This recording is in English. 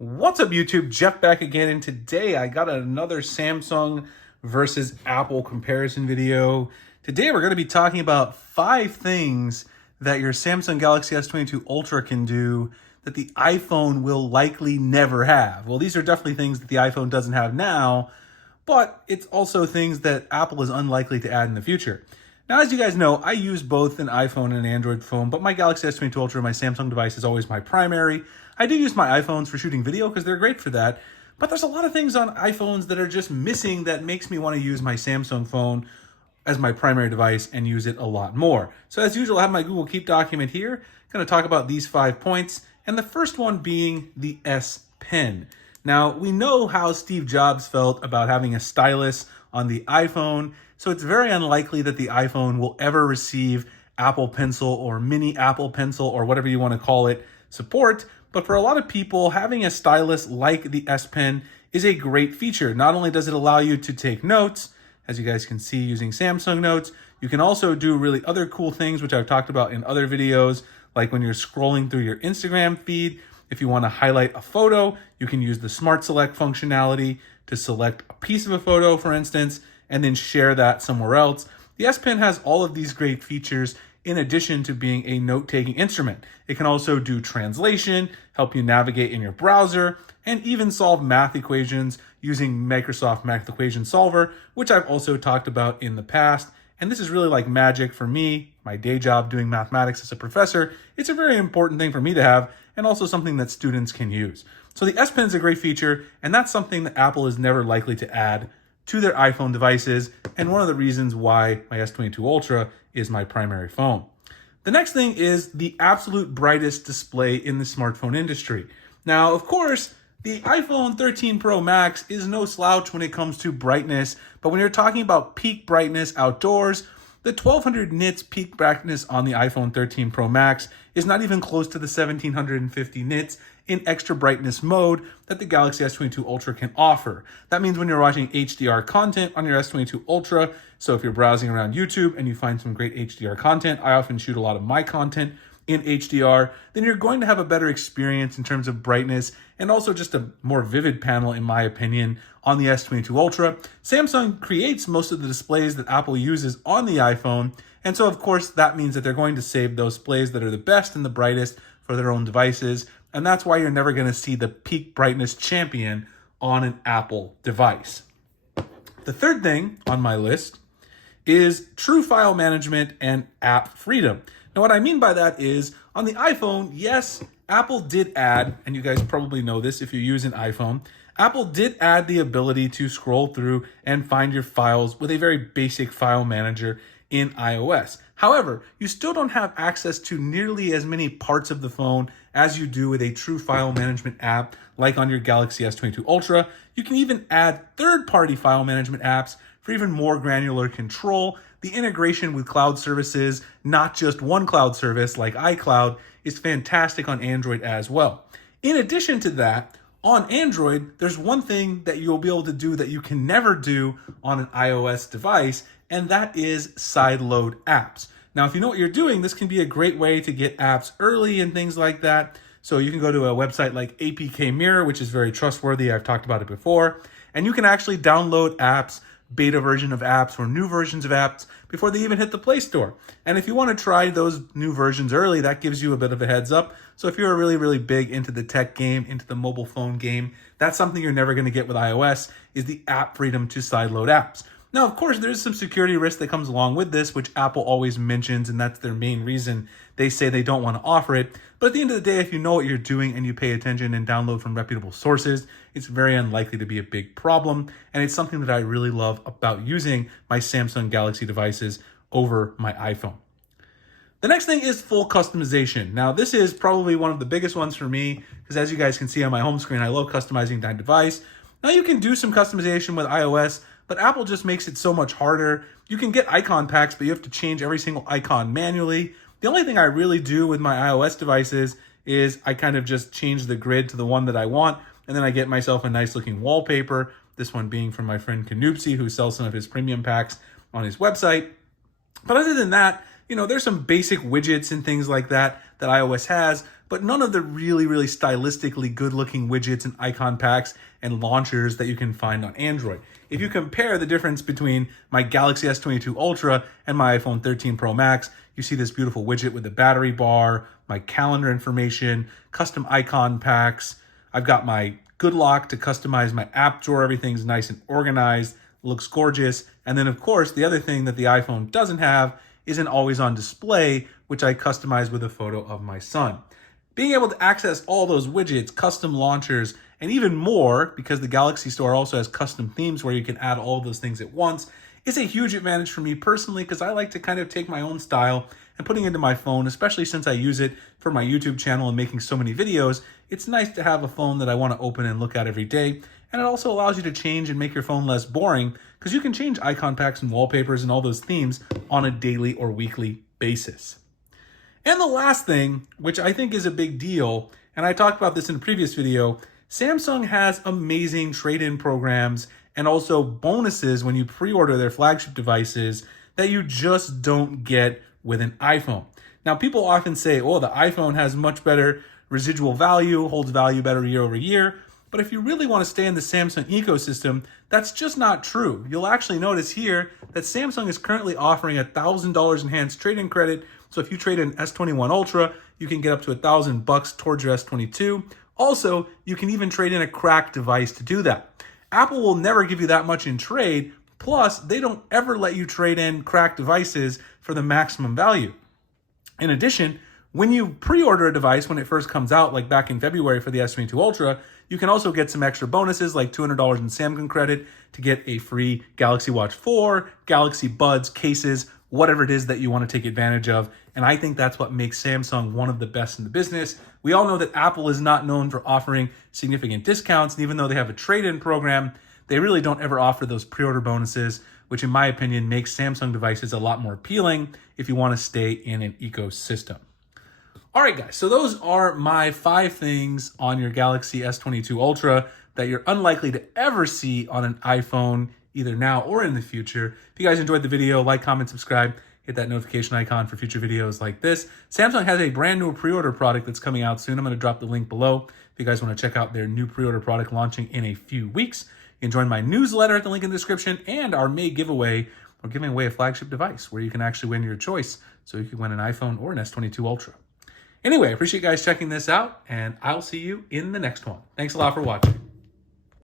What's up, YouTube? Jeff back again, and today I got another Samsung versus Apple comparison video. Today we're going to be talking about 5 things that your Samsung Galaxy S22 Ultra can do that the iPhone will likely never have. Well, these are definitely things that the iPhone doesn't have now, but it's also things that Apple is unlikely to add in the future. Now, as you guys know, I use both an iPhone and an Android phone, but my Galaxy S22 Ultra, my Samsung device, is always my primary. I do use my iPhones for shooting video because they're great for that, but there's a lot of things on iPhones that are just missing that makes me want to use my Samsung phone as my primary device and use it a lot more. So as usual, I have my Google Keep document here. I'm going to talk about these 5 points, and the first one being the S Pen. Now, we know how Steve Jobs felt about having a stylus on the iPhone, so it's very unlikely that the iPhone will ever receive Apple Pencil or mini Apple Pencil or whatever you want to call it support. But for a lot of people, having a stylus like the S Pen is a great feature. Not only does it allow you to take notes, as you guys can see using Samsung Notes, you can also do really other cool things, which I've talked about in other videos, like when you're scrolling through your Instagram feed. If you want to highlight a photo, you can use the Smart Select functionality to select a piece of a photo, for instance, and then share that somewhere else. The S Pen has all of these great features in addition to being a note-taking instrument. It can also do translation, help you navigate in your browser, and even solve math equations using Microsoft Math Equation Solver, which I've also talked about in the past. And this is really like magic for me, my day job doing mathematics as a professor. It's a very important thing for me to have, and also something that students can use. So the S Pen is a great feature, and that's something that Apple is never likely to add to their iPhone devices, and one of the reasons why my S22 Ultra is my primary phone. The next thing is the absolute brightest display in the smartphone industry. Now, of course, the iPhone 13 Pro Max is no slouch when it comes to brightness, but when you're talking about peak brightness outdoors, the 1200 nits peak brightness on the iPhone 13 Pro Max is not even close to the 1750 nits in extra brightness mode that the Galaxy S22 Ultra can offer. That means when you're watching HDR content on your S22 Ultra, so if you're browsing around YouTube and you find some great HDR content, I often shoot a lot of my content in HDR, then you're going to have a better experience in terms of brightness and also just a more vivid panel, in my opinion, on the S22 Ultra. Samsung creates most of the displays that Apple uses on the iPhone, and so of course that means that they're going to save those displays that are the best and the brightest for their own devices, and that's why you're never going to see the peak brightness champion on an Apple device. The third thing on my list is true file management and app freedom. Now, what I mean by that is, on the iPhone, yes, Apple did add, and you guys probably know this if you use an iPhone, Apple did add the ability to scroll through and find your files with a very basic file manager in iOS. However, you still don't have access to nearly as many parts of the phone as you do with a true file management app like on your Galaxy S22 Ultra. You can even add third-party file management apps for even more granular control. The integration with cloud services, not just one cloud service like iCloud, is fantastic on Android as well. In addition to that, on Android, there's one thing that you'll be able to do that you can never do on an iOS device, and that is sideload apps. Now, if you know what you're doing, this can be a great way to get apps early and things like that. So you can go to a website like APK Mirror, which is very trustworthy. I've talked about it before. And you can actually download apps, beta version of apps or new versions of apps before they even hit the Play Store. And if you want to try those new versions early, that gives you a bit of a heads up. So if you're really, really big into the tech game, into the mobile phone game, that's something you're never going to get with iOS, is the app freedom to sideload apps. Now, of course, there's some security risk that comes along with this, which Apple always mentions, and that's their main reason they say they don't want to offer it. But at the end of the day, if you know what you're doing and you pay attention and download from reputable sources, it's very unlikely to be a big problem. And it's something that I really love about using my Samsung Galaxy devices over my iPhone. The next thing is full customization. Now, this is probably one of the biggest ones for me, because as you guys can see on my home screen, I love customizing my device. Now, you can do some customization with iOS, but Apple just makes it so much harder. You can get icon packs, but you have to change every single icon manually. The only thing I really do with my iOS devices is I kind of just change the grid to the one that I want, and then I get myself a nice looking wallpaper, this one being from my friend Canoopsy, who sells some of his premium packs on his website. But other than that, there's some basic widgets and things like that that iOS has, but none of the really, really stylistically good-looking widgets and icon packs and launchers that you can find on Android. If you compare the difference between my Galaxy S22 Ultra and my iPhone 13 Pro Max, you see this beautiful widget with the battery bar, my calendar information, custom icon packs. I've got my Good Lock to customize my app drawer. Everything's nice and organized, looks gorgeous. And then, of course, the other thing that the iPhone doesn't have is an always-on display, which I customize with a photo of my son. Being able to access all those widgets, custom launchers, and even more, because the Galaxy Store also has custom themes where you can add all of those things at once, is a huge advantage for me personally, because I like to kind of take my own style and putting it into my phone, especially since I use it for my YouTube channel and making so many videos. It's nice to have a phone that I want to open and look at every day. And it also allows you to change and make your phone less boring, because you can change icon packs and wallpapers and all those themes on a daily or weekly basis. And the last thing, which I think is a big deal, and I talked about this in a previous video, Samsung has amazing trade-in programs and also bonuses when you pre-order their flagship devices that you just don't get with an iPhone. Now, people often say, oh, the iPhone has much better residual value, holds value better year over year. But if you really want to stay in the Samsung ecosystem, that's just not true. You'll actually notice here that Samsung is currently offering $1,000 enhanced trade-in credit. So if you trade in S21 Ultra, you can get up to $1,000 towards your S22. Also, you can even trade in a cracked device to do that. Apple will never give you that much in trade. Plus, they don't ever let you trade in cracked devices for the maximum value. In addition, when you pre-order a device when it first comes out, like back in February for the S22 Ultra, you can also get some extra bonuses like $200 in Samsung credit to get a free Galaxy Watch 4, Galaxy Buds, cases, whatever it is that you want to take advantage of. And I think that's what makes Samsung one of the best in the business. We all know that Apple is not known for offering significant discounts. And even though they have a trade-in program, they really don't ever offer those pre-order bonuses, which in my opinion makes Samsung devices a lot more appealing if you want to stay in an ecosystem. All right, guys, so those are my 5 things on your Galaxy S22 Ultra that you're unlikely to ever see on an iPhone, either now or in the future. If you guys enjoyed the video, like, comment, subscribe, hit that notification icon for future videos like this. Samsung has a brand new pre-order product that's coming out soon. I'm going to drop the link below if you guys want to check out their new pre-order product launching in a few weeks. You can join my newsletter at the link in the description and our May giveaway. We're giving away a flagship device where you can actually win your choice. So you can win an iPhone or an S22 Ultra. Anyway, I appreciate you guys checking this out, and I'll see you in the next one. Thanks a lot for watching.